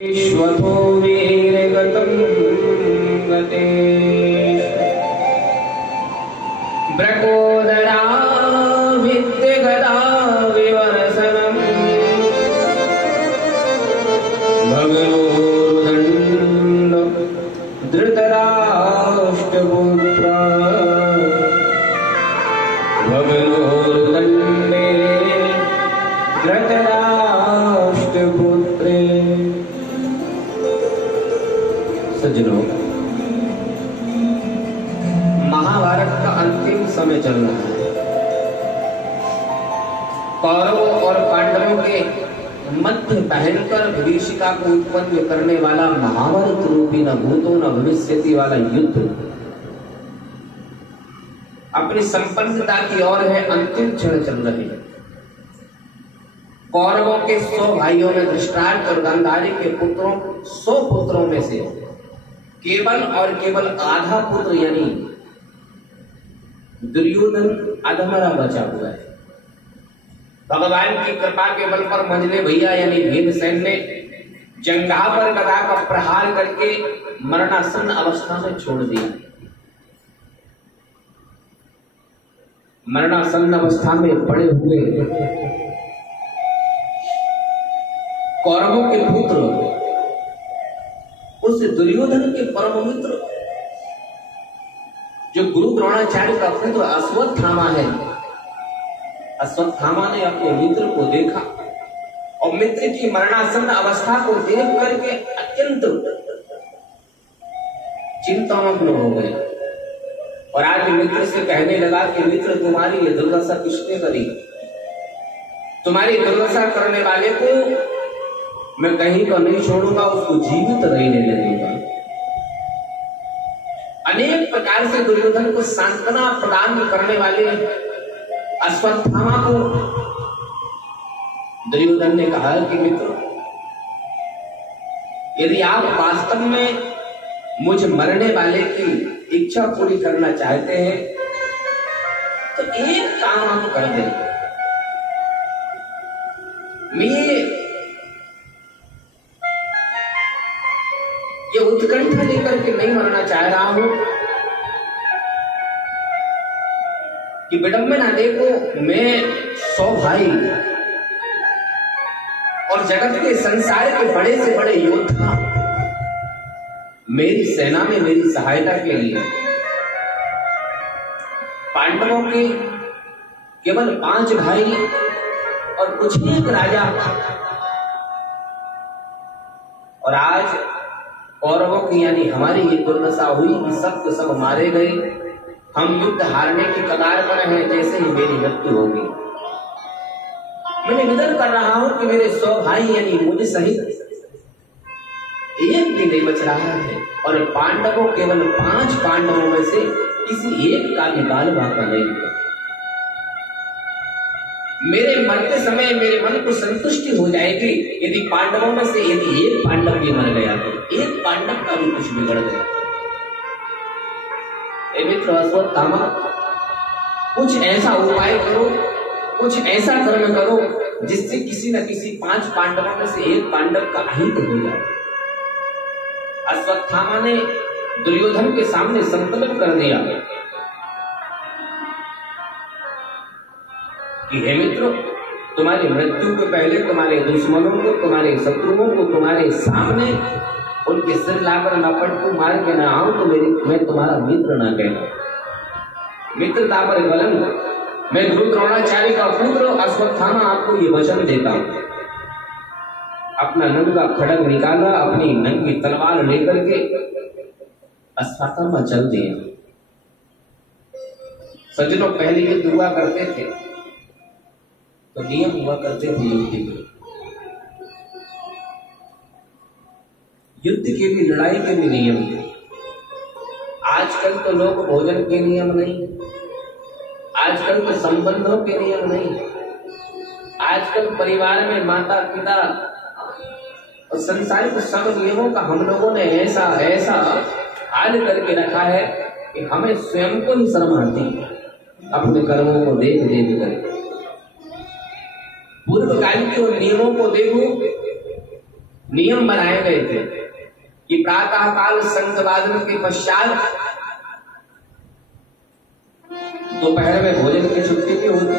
विश्वतो वीरगतं गते ब्रकोदरा विद्यगदा विवर्षणम् भगनोर्दण्ड धृतराष्ट्रपुत्र भगनोर्दण्डे धृतराष्ट्रपुत्रे। सज्जनों, महाभारत का अंतिम समय चल रहा है। कौरवों और पांडवों के मध्य पहनकर विभीषिका को उत्पन्न करने वाला महाभारत रूपी न भूतो न भविष्यति वाला युद्ध अपनी संपन्नता की ओर है। अंतिम क्षण चल रहे हैं। कौरवों के 100 भाइयों में धृतराष्ट्र और गांधारी के पुत्रों 100 पुत्रों में से केवल और केवल आधा पुत्र यानी दुर्योधन अधमरा बचा हुआ है। भगवान की कृपा के बल पर मंझले भैया यानी भीमसेन ने जंघा पर गदा का प्रहार करके मरणासन्न अवस्था में छोड़ दिया। मरणासन्न अवस्था में पड़े हुए कौरवों के पुत्र उस दुर्योधन के परम मित्र जो गुरु द्रोणाचार्य का पुत्र अश्वत्थामा है, अश्वत्थामा ने अपने मित्र को देखा और मित्र की मरणासन्न अवस्था को देख करके अत्यंत चिंतामग्न हो गए और आज मित्र से कहने लगा कि मित्र, तुम्हारी ये दुर्दशा किसने करी? तुम्हारी दुर्दशा करने वाले को मैं कहीं तो नहीं छोड़ूंगा, उसको जीवित रहने लगूंगा। अनेक प्रकार से दुर्योधन को सांत्वना प्रदान करने वाले अश्वत्थामा को दुर्योधन ने कहा कि मित्र, यदि आप वास्तव में मुझ मरने वाले की इच्छा पूरी करना चाहते हैं तो एक काम हम कर दें। मैं ये उत्कंठा लेकर के नहीं मरना चाह रहा हूं कि विडंबना देखो, मैं 100 भाई और जगत के संसार के बड़े से बड़े योद्धा मेरी सेना में मेरी सहायता के लिए, पांडवों के केवल 5 भाई और कुछ एक राजा, और आज कौरवों की यानी हमारी ये दुर्दशा हुई कि सब के सब मारे गए। हम युद्ध हारने की कगार पर हैं, जैसे ही मेरी मृत्यु होगी। मैं निवेदन कर रहा हूं कि मेरे 100 भाई यानी मुझे सहित एक भी नहीं बच रहा है और पांडवों केवल 5 पांडवों में से किसी एक का भी बाल बाका नहीं है। मेरे मरते समय मेरे मन को संतुष्टि हो जाएगी यदि पांडवों में से यदि एक पांडव भी मर गया तो, एक पांडव का भी कुछ बिगड़ गया। मित्र अश्वत्थामा, कुछ ऐसा उपाय करो, कुछ ऐसा कर्म करो जिससे किसी न किसी 5 पांडवों में से एक पांडव का अहित हो जाए। अश्वत्थामा ने दुर्योधन के सामने संकल्प कर दिया कि हे मित्रों, तुम्हारी मृत्यु के पहले तुम्हारे दुश्मनों को, तुम्हारे शत्रुओं को तुम्हारे सामने उनके सिर लाकर लपट को मार के ना आऊं तो मैं तुम्हारा मित्र ना कहना। मित्रता पर बलन मैं गुरु द्रोणाचार्य का पुत्र अश्वत्थामा आपको ये वचन देता हूं। अपना नंगा खड़ग निकाला, अपनी नंगी तलवार लेकर के अश्वत्थामा चल दिया। सज्जनों, पहले युद्ध हुआ करते थे तो नियम हुआ करते थे युद्ध के भी, लड़ाई के भी नियम थे। आजकल तो लोग भोजन के नियम नहीं, आजकल तो संबंधों के नियम नहीं, आजकल परिवार में माता पिता और संसार के सब नियमों का हम लोगों ने ऐसा ऐसा हाल करके रखा है कि हमें स्वयं को ही शर्म आती है अपने कर्मों को देख देख कर। पूर्व काल के उन नियमों को देखो, नियम बनाए गए थे कि प्रातः काल संध्यावादन के पश्चात दोपहर में भोजन की छुट्टी भी होती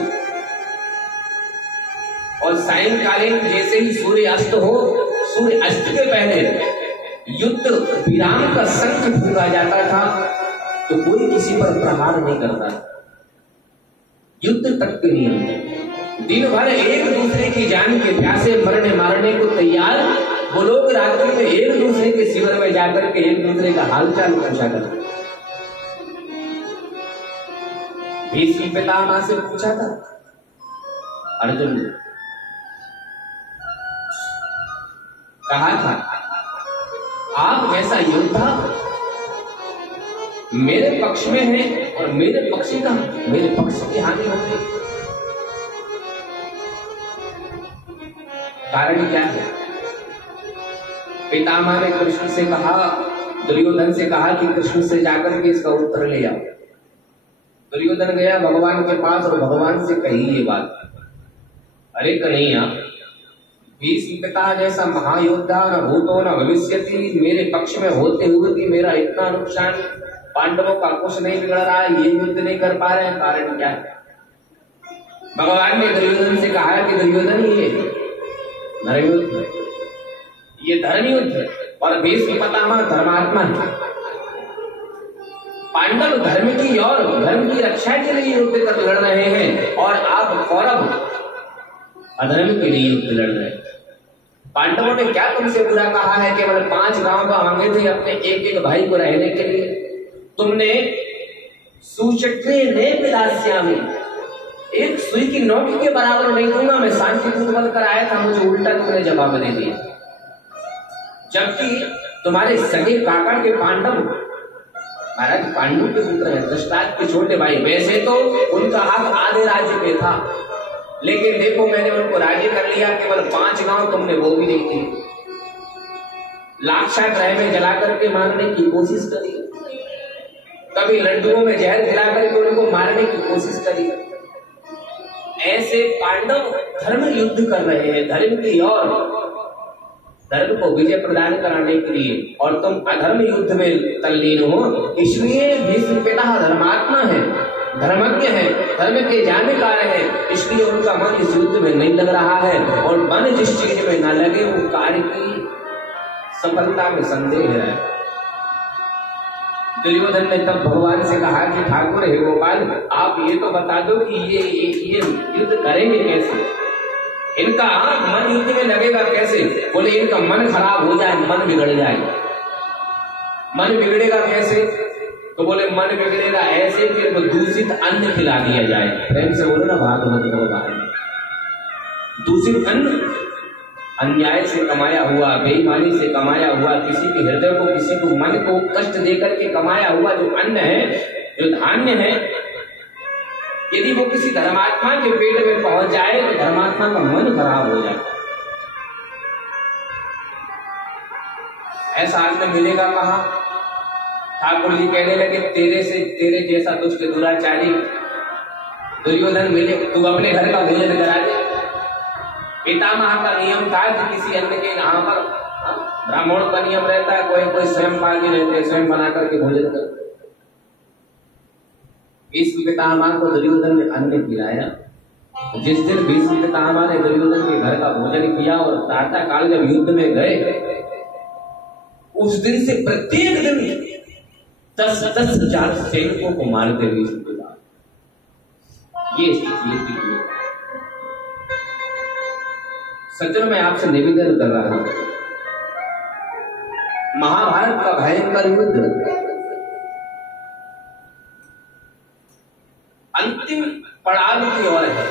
और सायंकालीन जैसे ही सूर्य अस्त हो, सूर्य अस्त के पहले युद्ध विराम का शंख फूंका जाता था तो कोई किसी पर प्रहार नहीं करता। युद्ध तक के नियम, दिन भर एक दूसरे की जान के प्यासे मरने मारने को तैयार, वो लोग रात्रि में एक दूसरे के शिविर में जाकर के एक दूसरे का हालचाल पूछा करते। भीष्म पितामह से पूछा था अर्जुन ने, कहा था आप जैसा योद्धा मेरे पक्ष में है और मेरे पक्ष की हानि होगी। कारण क्या है? पितामह ने कृष्ण से कहा, दुर्योधन से कहा कि कृष्ण से जाकर के इसका उत्तर ले आओ। दुर्योधन गया भगवान के पास और भगवान से कही ये बात, अरे कन्हैया, भीष्म पिता जैसा महायोद्धा न भूतो न भविष्यति मेरे पक्ष में होते हुए भी मेरा इतना नुकसान, पांडवों का कुछ नहीं बिगड़ रहा है, ये युद्ध नहीं कर पा रहे हैं, कारण क्या है? भगवान ने दुर्योधन से कहा कि दुर्योधन ये धर्म युद्ध, ये धर्म युद्ध है और भीष्म पितामह धर्मात्मा है। पांडव धर्म की और धर्म की रक्षा के लिए युद्ध कर लड़ रहे हैं और आप कौरव अधर्म के लिए युद्ध लड़ रहे हैं। पांडवों ने क्या तुमसे बुरा कहा है? केवल 5 गांव का मांगे थे अपने एक एक भाई को रहने के लिए। तुमने सुचक्रे ने पिलास्यामी, एक सुई की नोक के बराबर नहीं दूंगा मैं, शांतिपूर्वक कर आया था, मुझे उल्टा तुमने जवाब दे दिया। जबकि तुम्हारे सगे काका के पांडव, महाराज पांडु के पुत्र है, धृतराष्ट्र के छोटे भाई, वैसे तो उनका हक आधे राज्य पे था, लेकिन देखो मैंने उनको राजी कर लिया। केवल 5 गांव तुमने वो भी नहीं थी, लाक्षा ग्रह में जला करके मारने की कोशिश करी, कभी लड्डुओं में जहर खिला करके उनको मारने की कोशिश करी। ऐसे पांडव धर्म युद्ध कर रहे हैं, धर्म की और धर्म को विजय प्रदान कराने के लिए, और तुम अधर्म युद्ध में तल्लीन हो। इसलिए भीष्म पिता धर्मात्मा है, धर्मज्ञ है, धर्म के जानकार है, इसलिए उनका मन इस युद्ध में नहीं लग रहा है और मन जिस चीज में न लगे वो कार्य की सफलता में संदेह है। दुर्योधन ने तब भगवान से कहा कि ठाकुर हे गोपाल, आप ये तो बता दो कि ये युद्ध करेंगे कैसे, इनका मन युद्ध में लगेगा कैसे? बोले इनका मन खराब हो जाए, मन बिगड़ जाए। मन बिगड़ेगा कैसे? तो बोले मन बिगड़ेगा ऐसे कि इनको दूषित अन्न खिला दिया जाए। प्रेम से बोलो ना, भागवत को दूषित अन्न, अन्याय से कमाया हुआ, बेईमानी से कमाया हुआ, किसी के हृदय को, किसी को मन को कष्ट देकर के कमाया हुआ जो अन्न है, जो धान्य है, यदि वो किसी धर्मात्मा के पेट में पहुंच जाए तो धर्मात्मा का मन खराब हो जाए। ऐसा अन्न मिलेगा कहां? ठाकुर जी कहने लगे तेरे जैसा तुझके दुराचारी दुर्योधन मिले, तू अपने घर का भोजन करा दे। पितामह का नियम था कि किसी अन्य के यहाँ पर, ब्राह्मण का नियम रहता है, कोई स्वयं पालती रहते, स्वयं बना करके भोजन करते। भीष्म पितामह को दुर्योधन ने अन्न खिलाया। जिस दिन भीष्म पितामह ने दुर्योधन के घर का भोजन किया और प्रातः काल जब युद्ध में गए, उस दिन से प्रत्येक दिन 10,000 सैनिकों को मारते भीष्म पितामह। ये स्थिति थी। सज्जनों, मैं आपसे निवेदन कर रहा हूं, महाभारत का भयंकर युद्ध अंतिम पड़ाव की ओर है।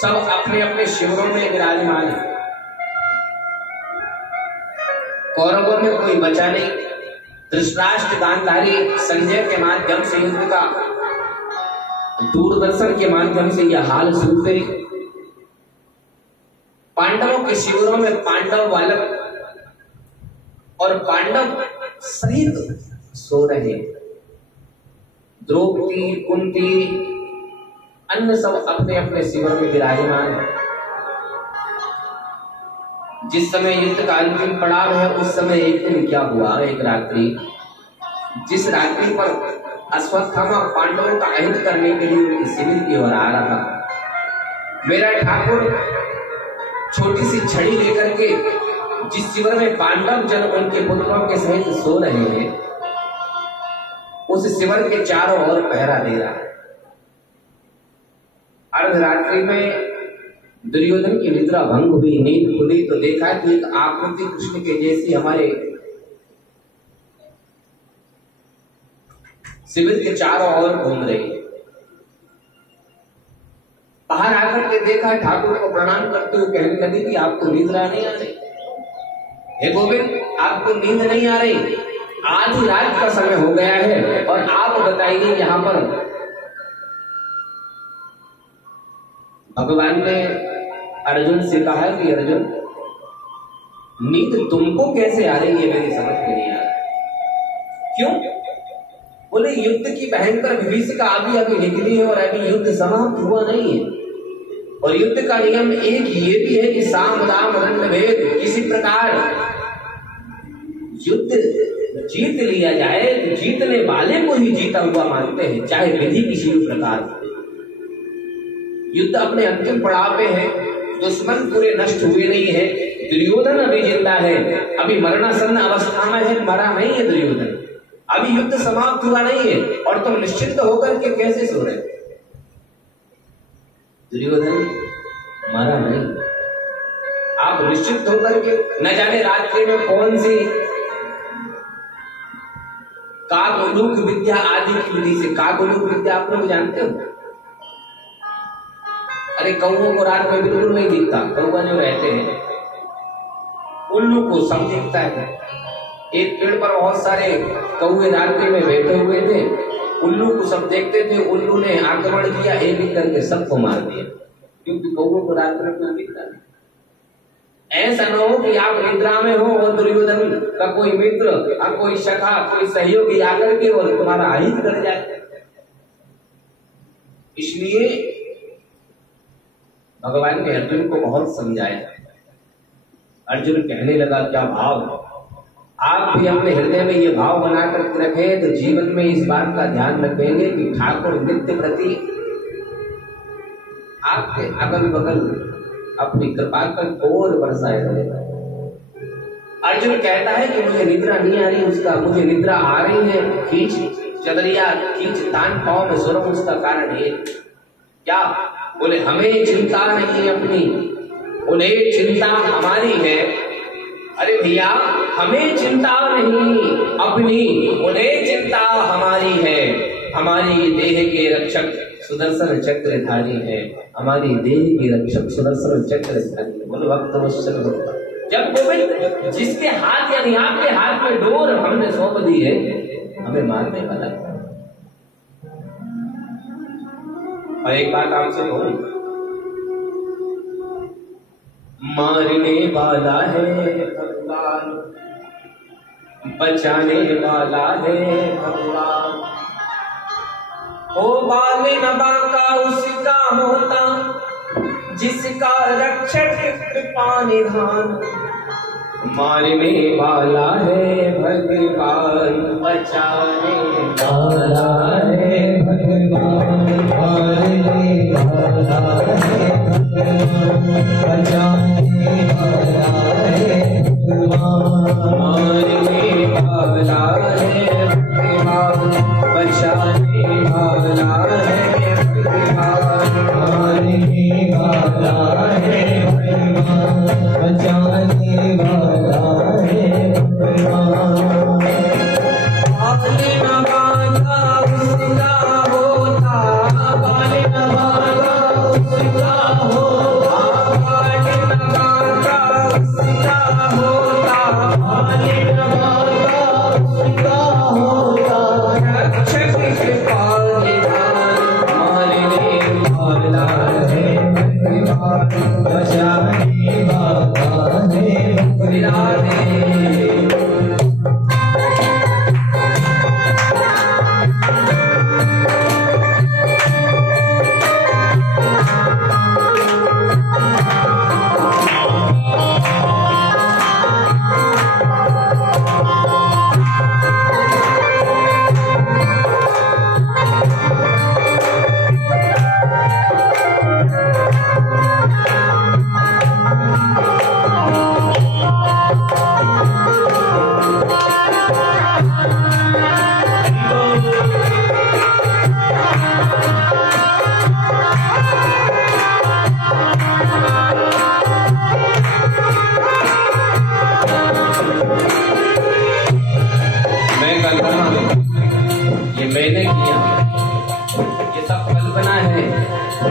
सब अपने अपने शिविरों में विराजमान है। कौरवों में कोई बचा नहीं। धृतराष्ट्र गांधारी संजय के माध्यम से युद्ध का दूरदर्शन के माध्यम से यह हाल सुनते, पांडवों के शिविरों में पांडव बालक और पांडव सहित सो रहे। द्रौपदी, कुंती, अन्य सब अपने अपने शिविर में विराजमान है। जिस समय युद्ध का अंतिम पड़ाव है उस समय एक दिन क्या हुआ, एक रात्रि, जिस रात्रि पर अश्वत्थामा पांडवों का अहित करने के लिए उनकी शिविर की ओर आ रहा था, मेरा ठाकुर छोटी सी छड़ी लेकर के जिस शिविर में पांडव जन उनके पुत्रों के सहित सो रहे हैं उस शिविर के चारों ओर पहरा दे रहा है। अर्धरात्रि में दुर्योधन की निद्रा भंग हुई, नींद खुली तो देखा कि एक आकृति कृष्ण के जैसी हमारे शिविर के चारों ओर घूम रही। बाहर आकर के देखा, ठाकुर को प्रणाम करते हुए कहने लगे कि आपको निद्रा नहीं आ रही? हे गोविंद, आपको नींद नहीं आ रही? आधी रात का समय हो गया है और आप बताइए यहाँ पर। भगवान ने अर्जुन से कहा कि अर्जुन, नींद तुमको कैसे आ रही है मेरी समझ में नहीं आ रहा। क्यों? बोले युद्ध की भयंकर विभीषिका अभी निकली है और अभी युद्ध समाप्त हुआ नहीं है, और युद्ध का नियम एक ये भी है कि साम दाम दंड भेद, किसी प्रकार युद्ध जीत लिया जाए तो जीतने वाले को ही जीता हुआ मानते हैं, चाहे विधि किसी भी प्रकार। युद्ध अपने अंतिम पड़ाव पे है, दुश्मन पूरे नष्ट हुए नहीं है, दुर्योधन अभी जिंदा है, अभी मरणासन्न अवस्था में है, मरा नहीं है दुर्योधन, अभी युद्ध समाप्त हुआ नहीं है और तुम निश्चिंत होकर के कैसे सो रहे? दुर्योधन मरा नहीं, आप निश्चित होकर के न जाने रात्रि में कौन सी कागुलूक विद्या आदि की विधि से, कागुलूक विद्या आप लोग जानते हो? अरे कौओं को रात में बिल्कुल नहीं दिखता, कौआ जो रहते हैं उल्लू को सब दिखता है। एक पेड़ पर बहुत सारे कौए रात्रि में बैठे हुए थे, उल्लू को सब देखते थे, उल्लू ने आक्रमण किया, एक एक करके सबको मार दिया, क्योंकि कौओं को रात में कोई दिखता नहीं। ऐसा न हो कि आप निद्रा में हो और दुर्योधन का कोई मित्र, कोई सखा, कोई सहयोगी आकर के और तुम्हारा अहित कर जाए। इसलिए भगवान ने अर्जुन को बहुत समझाया। अर्जुन कहने लगा, क्या भाव, आप भी अपने हृदय में ये भाव बना कर रखें तो जीवन में इस बात का ध्यान रखेंगे कि ठाकुर नित्य प्रति आपके अगल बगल अपनी कृपा का घोर बरसाए रहेगा। अर्जुन कहता है कि मुझे निद्रा नहीं आ रही, उसका मुझे निद्रा आ रही है, खींच चदरिया खींच तान पाँव में सुरम, उसका कारण ये क्या? बोले हमें चिंता नहीं अपनी, उन्हें चिंता हमारी है। अरे भैया, हमें चिंता नहीं अपनी, उन्हें चिंता हमारी है। हमारी देह के रक्षक सुदर्शन चक्रधारी है, हमारी देह के रक्षक सुदर्शन चक्रधारी है। बोले वक्त अवश्य होगा जब गोविंद जिसके हाथ यानी आपके हाथ में डोर हमने सौंप दी है, हमें मारने वाला। और एक बात आपसे बोलूं, मारने वाला है भगवान, बचाने वाला है भगवान। ओ बाल न बांका उसका होता, जिसका रक्षक कृपा निधान। मारने वाला है भगवान, बचाने वाला है भगवान। मारने वाला है भगवान, बचाने वाला है भगवान। मारने वाला है भगवान, बचाने वाला है भगवान। मारने वाला है भगवान, बचाने वाला है भगवान। बाल न बांका उसका होता, बाल न बांका उसका होता, बाल न बांका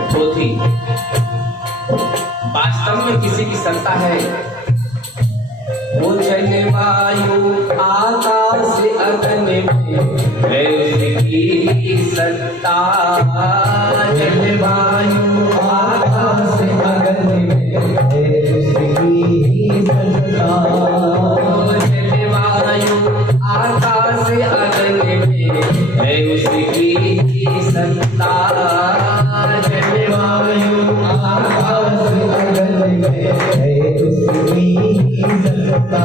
पोथी वास्तव में किसी की सत्ता है? वो जल वायु आकाश अगन में है उसकी सत्ता। जल वायु आकाश अगन में है उसकी सत्ता। जल वायु आकाश अगन में है उसकी सत्ता। जल वायु आकाश अगन में है उसकी सत्ता।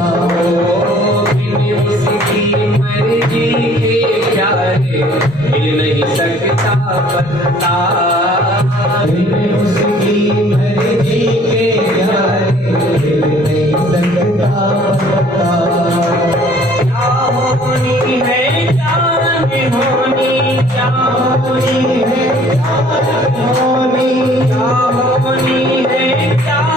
बिन उसकी मर्जी के प्यारे मिल नहीं सकता पत्ता। बिन उसकी मर्जी के प्यारे मिल नहीं सकता पत्ता। क्या होनी है जान होनी, क्या होनी है जान होनी, क्या होनी है जान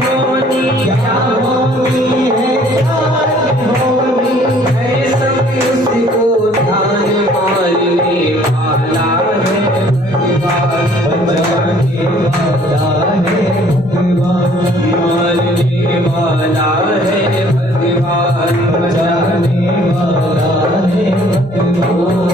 होनी, क्या होनी है जान होनी। है सब उसको ध्यान मारने वाला है भगवान। बचाने वाला है भगवान। मारने वाला है भगवान। बचाने वाला है भगवान।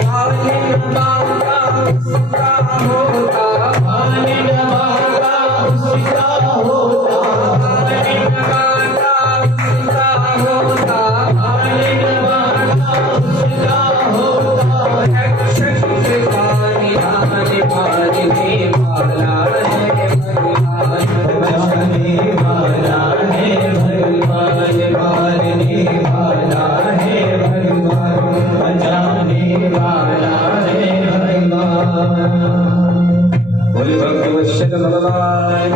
भालिन बाबा उसका होता, भालिन बाबा उसका होता, भालिन बाबा उसका होता, भालिन बाबा उसका होता। रक्षक का निधान मारने वाला है भगवान। बचाने वाला है भगवान। मारने वाला है भगवान। बचाने वाला है भगवान। बोले भगवत भगवान।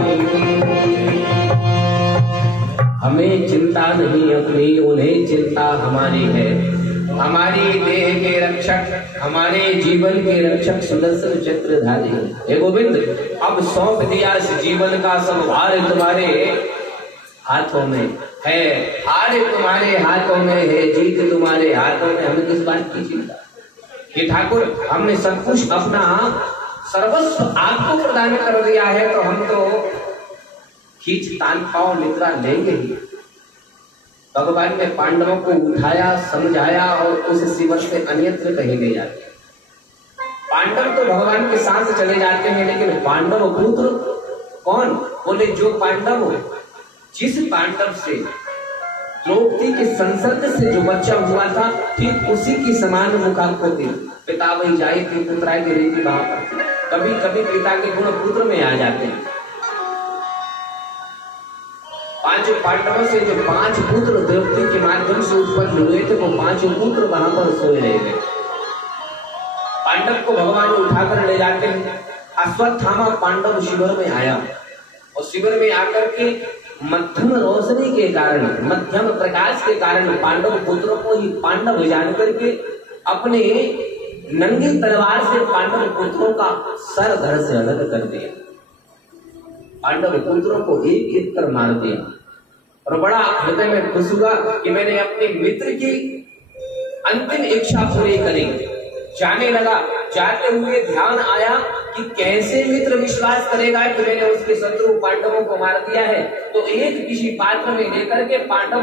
हमें चिंता नहीं अपनी, उन्हें चिंता हमारी है। हमारी देह के रक्षक, हमारे जीवन के रक्षक सुदर्शन चक्रधारी हे गोविंद, अब सौंप दिया इस जीवन का सब भार तुम्हारे हाथों में है। हार तुम्हारे हाथों में है, जीत तुम्हारे हाथों में। हमें किस बात की चिंता? कि ठाकुर हमने सब कुछ अपना सर्वस्व आपको प्रदान कर दिया है, तो हम तो खींच तान पाओ निद्रा लेंगे ही। भगवान ने पांडवों को उठाया, समझाया और उस शिविर से अन्यत्र कहे ले जाते। पांडव तो भगवान के साथ चले जाते हैं, लेकिन पांडव पुत्र कौन? बोले जो पांडव, जिस पांडव से द्रौपदी के संसर्ग से जो बच्चा हुआ था, ठीक उसी की समान मुखाकृति पिता वही जाए थे पुत्राय की रीति वहां पर। कभी कभी पिता के गुण पुत्र में आ जाते हैं। पांच पांडवों से जो 5 पुत्र द्रौपदी के माध्यम से उत्पन्न हुए थे, वो 5 पुत्र वहां पर सोए रहे थे। पांडव को भगवान उठाकर ले जाते हैं। अश्वत्थामा पांडव शिविर में आया और शिविर में आकर के मध्यम रोशनी के कारण, मध्यम प्रकाश के कारण पांडव पुत्रों को ही पांडव जान करके अपने नंगी तलवार से पांडव पुत्रों का सर धड़ से अलग कर दिया। पांडव पुत्रों को एक एक कर मार दिया और बड़ा हृदय में खुश हुआ कि मैंने अपने मित्र की अंतिम इच्छा पूरी करी। जाने लगा, जाते हुए ध्यान आया कि कैसे मित्र विश्वास करेगा कि मैंने उसके शत्रु पांडवों को मार दिया है। तो एक किसी पात्र में लेकर के पांडव